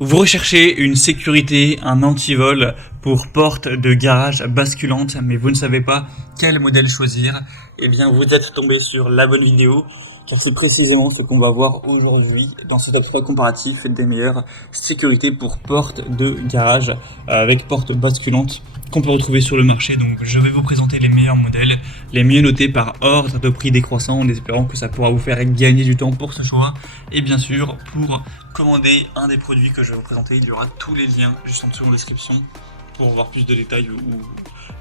Vous recherchez une sécurité, un antivol pour porte de garage basculante, mais vous ne savez pas quel modèle choisir. Eh bien, vous êtes tombé sur la bonne vidéo, car c'est précisément ce qu'on va voir aujourd'hui dans ce top 3 comparatif des meilleures sécurités pour porte de garage avec porte basculante qu'on peut retrouver sur le marché. Donc je vais vous présenter les meilleurs modèles, les mieux notés par ordre de prix décroissant, en espérant que ça pourra vous faire gagner du temps pour ce choix. Et bien sûr, pour commander un des produits que je vais vous présenter, il y aura tous les liens juste en dessous en description pour voir plus de détails ou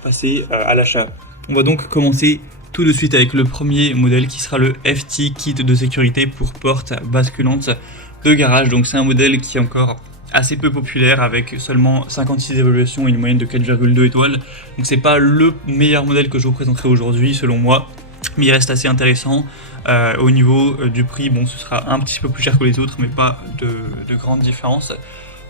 passer à l'achat. On va donc commencer tout de suite avec le premier modèle qui sera le FT Kit de sécurité pour porte basculante de garage. Donc c'est un modèle qui est encore assez peu populaire avec seulement 56 évaluations et une moyenne de 4,2 étoiles. Donc c'est pas le meilleur modèle que je vous présenterai aujourd'hui selon moi, mais il reste assez intéressant. Au niveau du prix, bon, ce sera un petit peu plus cher que les autres, mais pas de grande différence.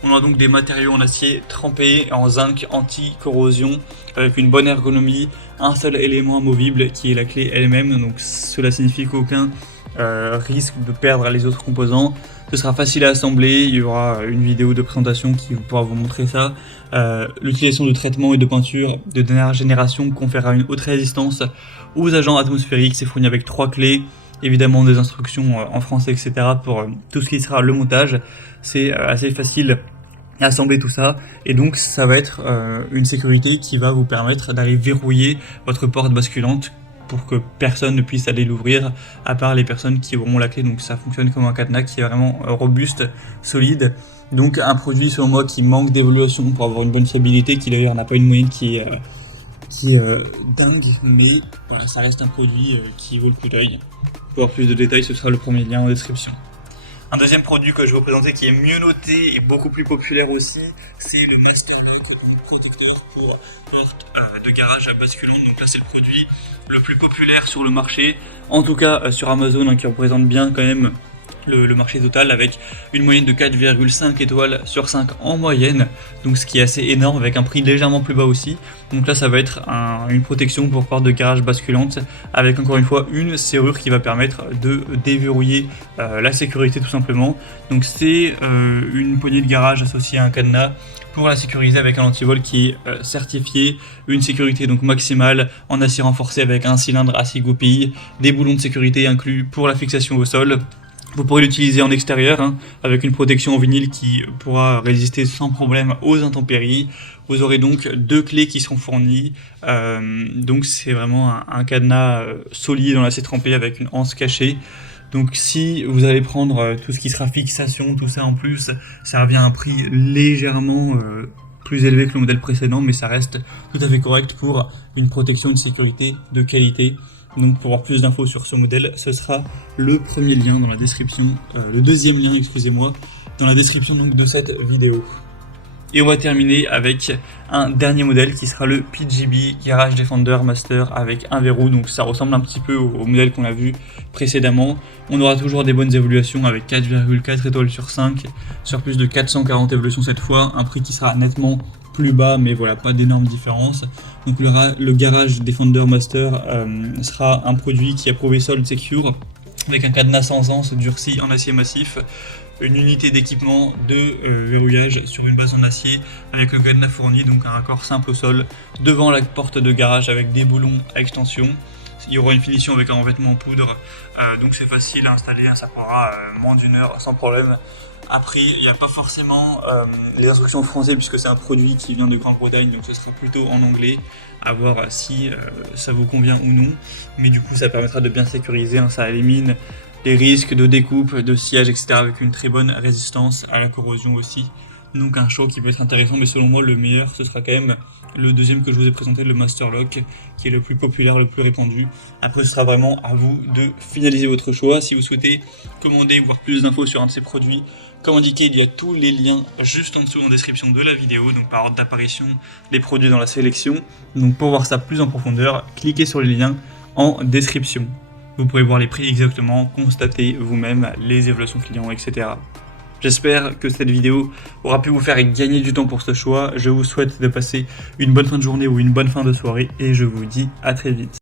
On a donc des matériaux en acier trempé en zinc anti-corrosion avec une bonne ergonomie, un seul élément amovible qui est la clé elle-même, donc cela signifie qu'aucun risque de perdre les autres composants. Ce sera facile à assembler, il y aura une vidéo de présentation qui pourra vous montrer ça. L'utilisation de traitements et de peinture de dernière génération conférera une haute résistance aux agents atmosphériques. C'est fourni avec 3 clés, évidemment des instructions en français, etc. pour tout ce qui sera le montage. C'est assez facile à assembler tout ça, et donc ça va être une sécurité qui va vous permettre d'aller verrouiller votre porte basculante pour que personne ne puisse aller l'ouvrir à part les personnes qui auront la clé. Donc ça fonctionne comme un cadenas qui est vraiment robuste, solide. Donc un produit selon moi qui manque d'évaluation pour avoir une bonne fiabilité, qui d'ailleurs n'a pas une moyenne qui est dingue, mais voilà, ça reste un produit qui vaut le coup d'œil. Pour avoir plus de détails, ce sera le premier lien en description. Un deuxième produit que je vais vous présenter qui est mieux noté et beaucoup plus populaire aussi, c'est le Master Lock, le protecteur pour porte de garage basculante. Donc là c'est le produit le plus populaire sur le marché, en tout cas sur Amazon, qui représente bien quand même le marché total, avec une moyenne de 4,5 étoiles sur 5 en moyenne, donc ce qui est assez énorme, avec un prix légèrement plus bas aussi. Donc là ça va être une protection pour porte de garage basculante avec encore une fois une serrure qui va permettre de déverrouiller la sécurité tout simplement. Donc c'est une poignée de garage associée à un cadenas pour la sécuriser avec un antivol qui est certifié, une sécurité donc maximale en acier renforcé avec un cylindre acier goupille, des boulons de sécurité inclus pour la fixation au sol. Vous pourrez l'utiliser en extérieur avec une protection en vinyle qui pourra résister sans problème aux intempéries. Vous aurez donc 2 clés qui seront fournies. Donc c'est vraiment un cadenas solide en acier trempé avec une anse cachée. Donc si vous allez prendre tout ce qui sera fixation, tout ça en plus, ça revient à un prix légèrement plus élevé que le modèle précédent, mais ça reste tout à fait correct pour une protection de sécurité de qualité. Donc pour avoir plus d'infos sur ce modèle, ce sera le premier lien dans la description, le deuxième lien, excusez-moi, dans la description donc de cette vidéo. Et on va terminer avec un dernier modèle qui sera le PGB Garage Defender Master avec un verrou. Donc ça ressemble un petit peu au modèle qu'on a vu précédemment. On aura toujours des bonnes évaluations avec 4,4 étoiles sur 5, sur plus de 440 évaluations cette fois, un prix qui sera nettement plus bas, mais voilà, pas d'énorme différence. Donc le Garage Defender Master sera un produit qui est approuvé Sold Secure avec un cadenas sans anse durci en acier massif, une unité d'équipement de verrouillage sur une base en acier avec le cadenas fourni, donc un raccord simple au sol devant la porte de garage avec des boulons à extension. Il y aura une finition avec un revêtement en poudre, donc c'est facile à installer, ça prendra moins d'1 heure sans problème. Après, il n'y a pas forcément les instructions en français puisque c'est un produit qui vient de Grande-Bretagne, donc ce sera plutôt en anglais, à voir si ça vous convient ou non. Mais du coup, ça permettra de bien sécuriser, ça élimine les risques de découpe, de sciage, etc. avec une très bonne résistance à la corrosion aussi. Donc un choix qui peut être intéressant, mais selon moi le meilleur ce sera quand même le deuxième que je vous ai présenté, le Master Lock, qui est le plus populaire, le plus répandu. Après ce sera vraiment à vous de finaliser votre choix. Si vous souhaitez commander ou voir plus d'infos sur un de ces produits, comme indiqué, il y a tous les liens juste en dessous en description de la vidéo, donc par ordre d'apparition, les produits dans la sélection. Donc pour voir ça plus en profondeur, cliquez sur les liens en description. Vous pourrez voir les prix exactement, constater vous-même les évaluations clients, etc. J'espère que cette vidéo aura pu vous faire gagner du temps pour ce choix. Je vous souhaite de passer une bonne fin de journée ou une bonne fin de soirée et je vous dis à très vite.